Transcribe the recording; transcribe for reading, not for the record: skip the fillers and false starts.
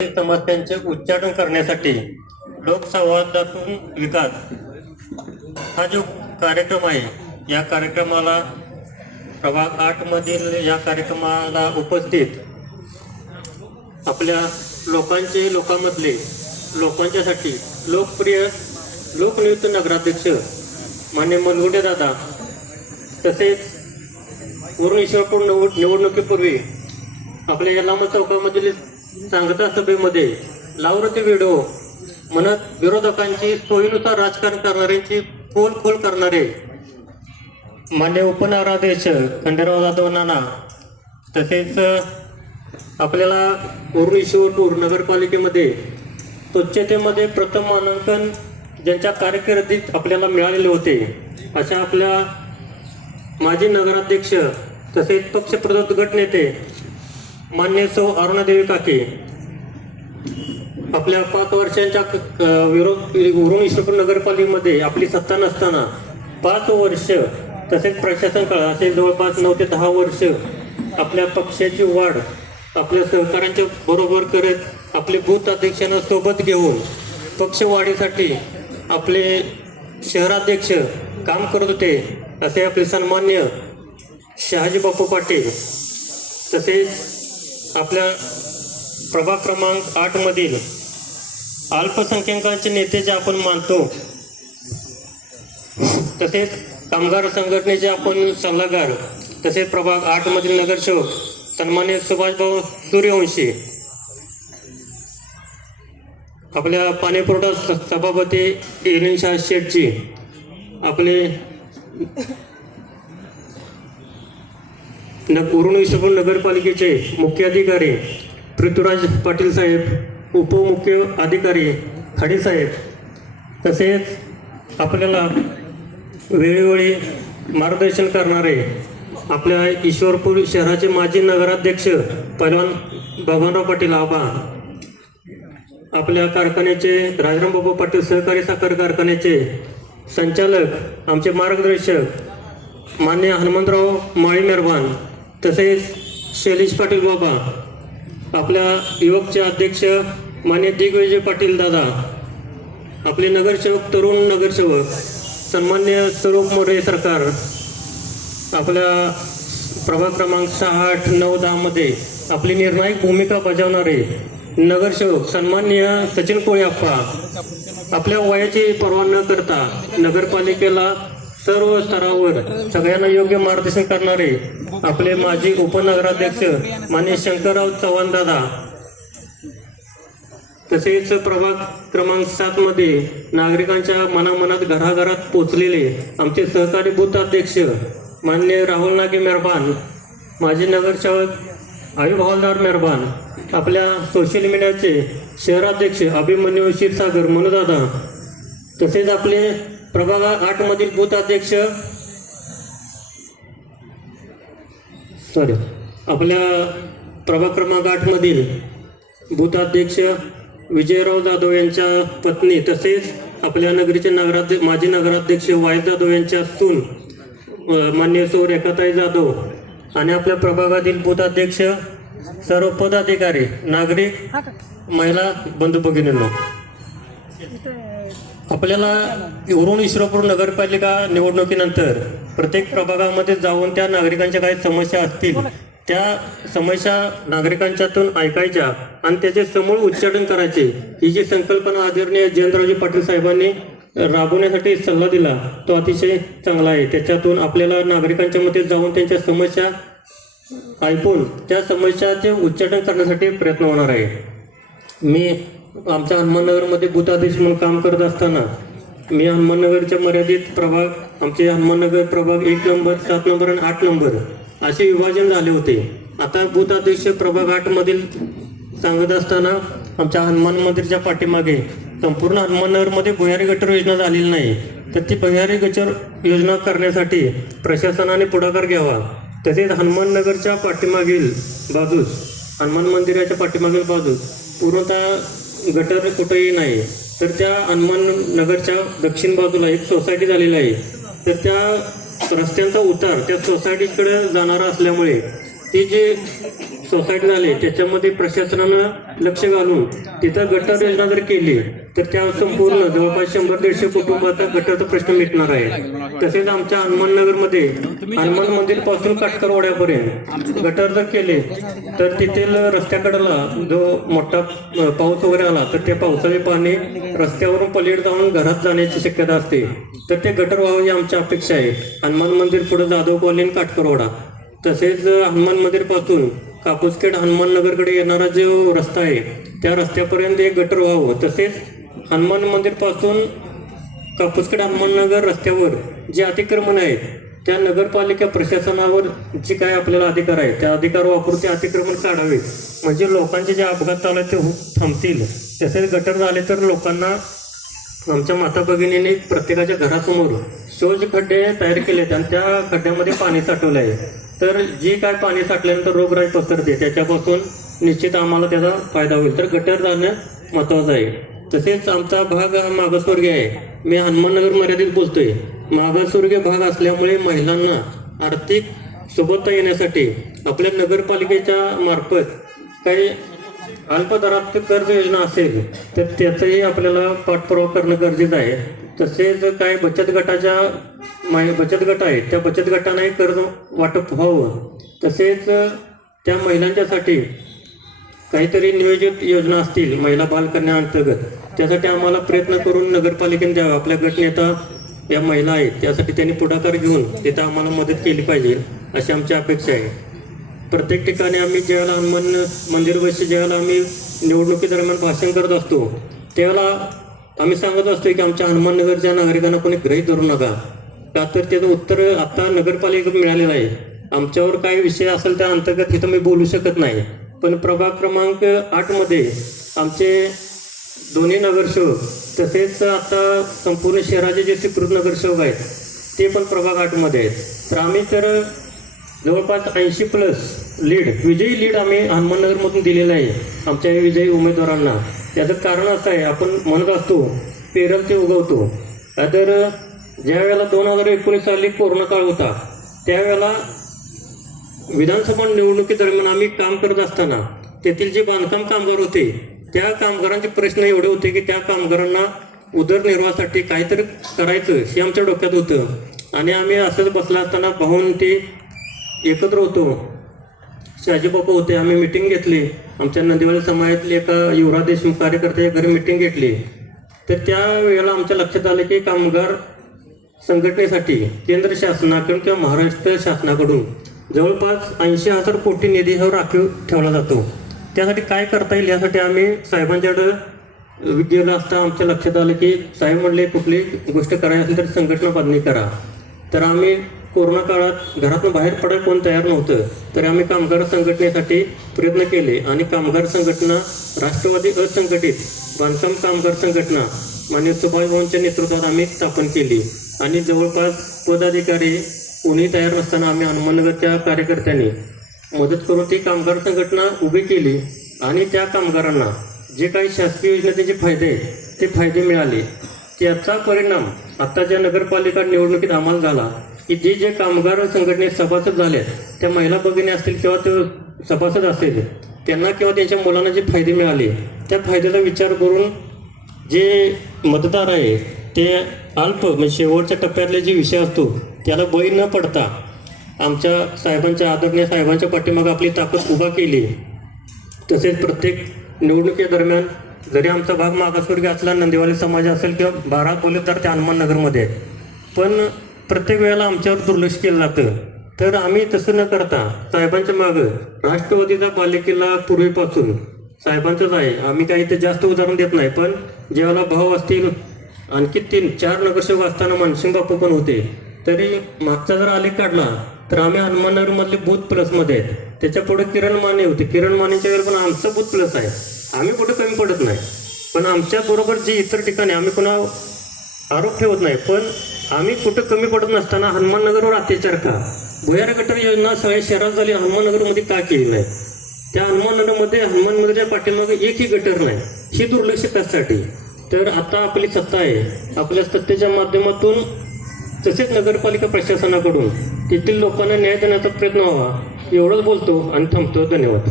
समस्यांचे उच्चाटन करण्यासाठी लोकसंवादातून विकास हा जो कार्यक्रम आहे, या कार्यक्रमाला प्रभाग 8 मधील या कार्यक्रमाला उपस्थित आपल्या लोकांमधले लोकांच्यासाठी लोकप्रिय लोकनियुक्त नगराध्यक्ष मान्य मलगुंडे दादा, तसेच वरुण ईश्वरपूर निवडणुकीपूर्वी आपल्या यल्लामा चौकामधील सांगता सभेमध्ये लावरती व्हिडिओ म्हणत विरोधकांची सोयीनुसार राजकारण करणाऱ्यांची पोलखोल करणारे मान्य उपनगराध्यक्ष खंडेराव जाधव नाना, तसेच आपल्याला वरुण ईश्वरपूर नगरपालिकेमध्ये स्वच्छतेमध्ये प्रथम मानांकन ज्यांच्या कारकिर्दीत आपल्याला मिळालेले होते, अशा आपल्या माजी नगराध्यक्ष तसेच पक्षप्रविरोधी गटनेते मान्य सौ अरुणादेवी काके आपल्या 5 वर्षांच्या वरुण ईश्वरपूर नगरपालिकेमध्ये आपली सत्ता नसताना 5 वर्ष तसेच प्रशासन काळ असे जवळपास 9 ते 10 वर्ष आपल्या पक्षाची वाढ आपल्या सहकाऱ्यांच्या बरोबर करत आपले बूथ अध्यक्षांना सोबत घेऊन पक्षवाढीसाठी आपले शहराध्यक्ष काम करत होते, असे आपले सन्मान्य शहाजी बापू पाटील, तसेच आपल्या प्रभाग क्रमांक 8 मधील अल्पसंख्याकांचे नेते जे आपण मानतो, तसेच कामगार संघटनेचे आपण सल्लागार, तसेच प्रभाग 8 मधील नगरसेवक सन्मान्य सुभाषभाऊ सूर्यवंशी, आपल्या पाणीपुरवठा सभापती एलिन शाह शेठजी, आपले वरुण ईश्वरपूर नगरपालिकेचे मुख्य अधिकारी पृथ्वीराज पाटील साहेब, उपमुख्य अधिकारी खाडे साहेब, तसेच आपल्याला वेळोवेळी मार्गदर्शन करणारे आपल्या ईश्वरपूर शहराचे माजी नगराध्यक्ष पैलवान भगवानराव पाटील आबा, आपल्या कारखान्याचे राजाराम बाबू पाटील सहकारी साखर कारखान्याचे संचालक आमचे मार्गदर्शक मान्य हनुमंतराव माळी मेहरबान, तसेच शैलेश पाटील बाबा, आपल्या युवकचे अध्यक्ष मान्य दिग्विजय पाटील दादा, आपले नगरसेवक तरुण नगरसेवक सन्मान्य स्वरूप मोरे सरकार, आपल्या प्रभाग क्रमांक 6, 8, 9, 10 मध्ये आपली निर्णायक भूमिका बजावणारे नगरसेवक सन्मान्य सचिन कोळीअप्पा, आपल्या वयाची पर्वा न करता नगरपालिकेला सर्व स्तरावर सगळ्यांना योग्य मार्गदर्शन करणारे आपले माजी उपनगराध्यक्ष मान्य शंकरराव चव्हाण दादा, तसेच प्रभाग क्रमांक 7 मध्ये नागरिकांच्या मनामनात घराघरात पोचलेले आमचे सहकारी बूथ अध्यक्ष मान्य राहुल नागे मेहरबान, माजी नगरसेवक आयुब हवालदार मेहरबान, आपल्या सोशल मीडियाचे शहराध्यक्ष अभिमन्यू क्षीरसागर मनुदादा, तसेच आपले प्रभाग 8 मधील बूथ अध्यक्ष आपल्या प्रभाग क्रमांक 8 मधील बूथ अध्यक्ष विजयराव जाधव यांच्या पत्नी, तसेच आपल्या नगरीचे माजी नगराध्यक्ष वाईद जाधव यांच्या सून मान्य सौ रेखाताई जाधव, आणि आपल्या प्रभागातील बूथ अध्यक्ष सर्व पदाधिकारी नागरिक महिला बंधू भगिनींनो, आपल्याला वरुण ईश्वरपूर नगरपालिका निवडणुकीनंतर प्रत्येक प्रभागामध्ये जाऊन त्या नागरिकांच्या काही समस्या असतील त्या समस्या नागरिकांच्यातून ऐकायच्या आणि त्याचे समूळ उच्चाटन करायचे, ही जी संकल्पना आदरणीय जयंतरावजी पाटील साहेबांनी राबवण्यासाठी सल्ला दिला तो अतिशय चांगला आहे. त्याच्यातून आपल्याला नागरिकांच्या मध्ये जाऊन त्यांच्या समस्या ऐकून त्या समस्याचे उच्चाटन करण्यासाठी प्रयत्न होणार आहे. मी आमच्या हनुमाननगरमध्ये बूथ अध्यक्ष म्हणून काम करत असताना मी हनुमाननगरच्या मर्यादित प्रभाग, आमचे हनुमाननगर प्रभाग 1 नंबर, 7 नंबर आणि 8 नंबर असे विभाजन झाले होते. आता बूथ अध्यक्ष प्रभाग 8 मधील सांगत असताना आमच्या हनुमान मंदिरच्या पाठीमागे संपूर्ण हनुमाननगरमध्ये भुयारी गटर योजना झालेली नाही, तर ती भुयारी गटर योजना करण्यासाठी प्रशासनाने पुढाकार घ्यावा. तसेच हनुमाननगरच्या पाठीमागील बाजूस, हनुमान मंदिराच्या पाठीमागील बाजूस पूर्णतः गटर कुठेही नाही, तर त्या हनुमान नगरच्या दक्षिण बाजूला एक सोसायटी झालेली आहे, तर त्या रस्त्यांचा उतार त्या सोसायटीकडे जाणारा असल्यामुळे ती जी सोसायटी झाली त्याच्यामध्ये प्रशासनानं लक्ष घालून तिथं गटर योजना जर केली तर त्या संपूर्ण जवळपास 100-150 कुटुंबाचा गटरचा प्रश्न मिटणार आहे. तसेच आमच्या हनुमाननगरमध्ये हनुमान मंदिर पासून काटकर ओढ्यापर्यंत गटर जर केले तर तेथील रस्त्याकडेला जो मोठा पाऊस वगैरे आला तर ते पावसाचे पाणी रस्त्यावरून पलीकडे जाऊन घरात जाण्याची शक्यता असते. तर ते गटर व्हावं ही आमची अपेक्षा आहे. हनुमान मंदिर पुढे जाधव कॉलनी काटकर ओढा, तसेच हनुमान मंदिर पासून कापूसखेड हनुमान नगरकडे येणारा जो रस्ता आहे त्या रस्त्यापर्यंत एक गटर व्हावं. तसेच हनुमान मंदिर पासून कापूसखेड हनुमान नगर रस्त्यावर जे अतिक्रमण आहेत त्या नगरपालिका प्रशासनावर जे काय आपल्याला अधिकार आहे त्या अधिकार वापरून ते अतिक्रमण काढावे, म्हणजे लोकांचे जे अपघात चालू आहेत ते थांबतील. तसेच गटर झाले तर लोकांना आमच्या माता भगिनींनी प्रत्येकाच्या घरासमोर शोध खड्डे तयार केले आहेत आणि त्या खड्ड्यामध्ये पाणी साठवलं आहे. तर जे काय पाणी साठल्यानंतर रोगराई पसरते त्याच्यापासून निश्चित आम्हाला त्याचा फायदा होईल. तर गटर जाणं महत्त्वाचं आहे. तसेच आमचा भाग हा मागासवर्गीय आहे. मी हनुमाननगर मर्यादित बोलतोय. मागासवर्गीय भाग असल्यामुळे महिलांना आर्थिक सोबतता येण्यासाठी आपल्या नगरपालिकेच्या मार्फत काही अल्प दरात कर्ज योजना असेल तर त्याचंही आपल्याला पाठपुरावा करणं गरजेचं आहे. तसेच काही बचत गट आहेत त्या बचत गटांनाही कर्ज वाटप व्हावं. तसेच त्या महिलांच्यासाठी काहीतरी नियोजित योजना असतील महिला बालकल्याणाअंतर्गत त्यासाठी आम्हाला प्रयत्न करून नगरपालिकेने द्यावं. आपल्या गटनेता या महिला आहेत त्यासाठी त्यांनी पुढाकार घेऊन तिथं आम्हाला मदत केली पाहिजे अशी आमची अपेक्षा आहे. प्रत्येक ठिकाणी आम्ही ज्यावेळेला हनुमान मंदिरवरशी ज्यावेळेला आम्ही निवडणुकीदरम्यान भाषण करत असतो त्यावेळेला आम्ही सांगत असतो की आमच्या हनुमाननगरच्या नागरिकांना कोणी गृहीत धरू नका, का तर त्याचं उत्तर आता नगरपालिकेत मिळालेलं आहे. आमच्यावर काही विषय असेल त्या अंतर्गत तिथं मी बोलू शकत नाही. पण प्रभाग क्रमांक 8मध्ये आमचे दोन्ही नगरसेवक तसेच आता संपूर्ण शहराचे जे स्वीकृत नगरसेवक आहेत ते पण प्रभाग 8मध्ये आहेत. तर आम्ही तर जवळपास 80+ विजयी लीड आम्ही हनुमाननगरमधून दिलेलं आहे आमच्या विजयी उमेदवारांना. त्याचं कारण असं आहे, आपण म्हणत असतो पेरल ते उगवतो. तर ज्या वेळेला 2019 साली कोरोना काळ होता त्यावेळेला विधानसभा निवडणुकीदरम्यान आम्ही काम करत असताना तेथील जे बांधकाम कामगार होते त्या कामगारांचे प्रश्न एवढे होते की त्या कामगारांना उदरनिर्वाहासाठी काहीतरी करायचं हे आमच्या डोक्यात होतं. आणि आम्ही असंच बसला असताना पाहून ते एकत्र होतो. शहाजीबापू होते. आम्ही मिटिंग घेतली. आमच्या नंदिवाली समाजातले एका युवराज देशमुख कार्यकर्त्याच्या घरी मिटिंग घेतली. तर त्या वेळेला आमच्या लक्षात आलं की कामगार संघटनेसाठी केंद्र शासनाकडून किंवा महाराष्ट्र शासनाकडून जवळपास 80,000 कोटी निधी हा राखीव ठेवला जातो. त्यासाठी काय करता येईल यासाठी आम्ही साहेबांच्याकडं गेलं असता आमच्या लक्षात आलं की साहेब म्हणले कुठली गोष्ट करायची असेल तर संघटना बांधणी करा. तर आम्ही कोरोना काळात घरातून बाहेर पडायला कोण तयार नव्हतं. तर आम्ही कामगार संघटनेसाठी प्रयत्न केले आणि कामगार संघटना राष्ट्रवादी असंघटित बांधकाम कामगार संघटना माननीय सुभाषभाऊंच्या नेतृत्वात आम्ही स्थापन केली. आणि जवळपास पदाधिकारी कोणी तयार नसताना आम्ही हनुमाननगरच्या कार्यकर्त्यांनी मदत करून ती कामगार संघटना उभी केली. आणि त्या कामगारांना जे काही शासकीय योजनेचे जे फायदे आहेत ते फायदे मिळाले. त्याचा परिणाम आता ज्या नगरपालिका निवडणुकीत आम्हाला झाला की जे कामगार संघटनेत सभासद झाले त्या महिला भगिनी असतील किंवा ते सभासद असेल त्यांना किंवा त्यांच्या मुलांना जे फायदे मिळाले त्या फायद्याचा विचार करून जे मतदार आहे ते अल्प म्हणजे शेवटच्या टप्प्यातले जे विषय असतो त्याला बळी न पडता आमच्या साहेबांच्या आदरणीय साहेबांच्या पाठीमागे आपली ताकद उभा केली. तसेच प्रत्येक निवडणुकीदरम्यान जरी आमचा भाग मागासवर्गीय असला नंदिवाली समाज असेल किंवा 12 बलुतेदार ते हनुमाननगरमध्ये आहेत पण प्रत्येक वेळेला आमच्यावर दुर्लक्ष केलं जातं. तर आम्ही तसं न करता साहेबांच्या मागं राष्ट्रवादीचा बालेकिल्ला पूर्वीपासून साहेबांचंच आहे. आम्ही काही ते जास्त उदाहरण देत नाही. पण ज्यावेळेला भाऊ असतील आणखी 3-4 नगरसेवक असताना मानसिंग बापू पण होते. तरी मागचा जर आलेख काढला तर आम्ही हनुमाननगरमधले बूथ प्लसमध्ये आहेत. त्याच्या पुढे किरण माने होते. किरण मानेच्या वेळेला पण आमचं बूथ प्लस आहे. आम्ही कुठे कमी पडत नाही. पण आमच्याबरोबर जे इतर ठिकाणी आम्ही कोणा आरोप ठेवत नाही पण आम्ही कुठं कमी पडत नसताना हनुमाननगरवर अत्याचार का? भुयार गटर योजना सगळ्या शहरात झाली हनुमाननगरमध्ये का केली नाही? त्या हनुमाननगरमध्ये हनुमाननगरच्या पाठीमागे एकही गटर नाही. ही दुर्लक्ष कशासाठी? तर आता आपली सत्ता आहे. आपल्या सत्तेच्या माध्यमातून तसेच नगरपालिका प्रशासनाकडून तेथील लोकांना न्याय देण्याचा प्रयत्न व्हावा एवढंच बोलतो आणि थांबतो. धन्यवाद.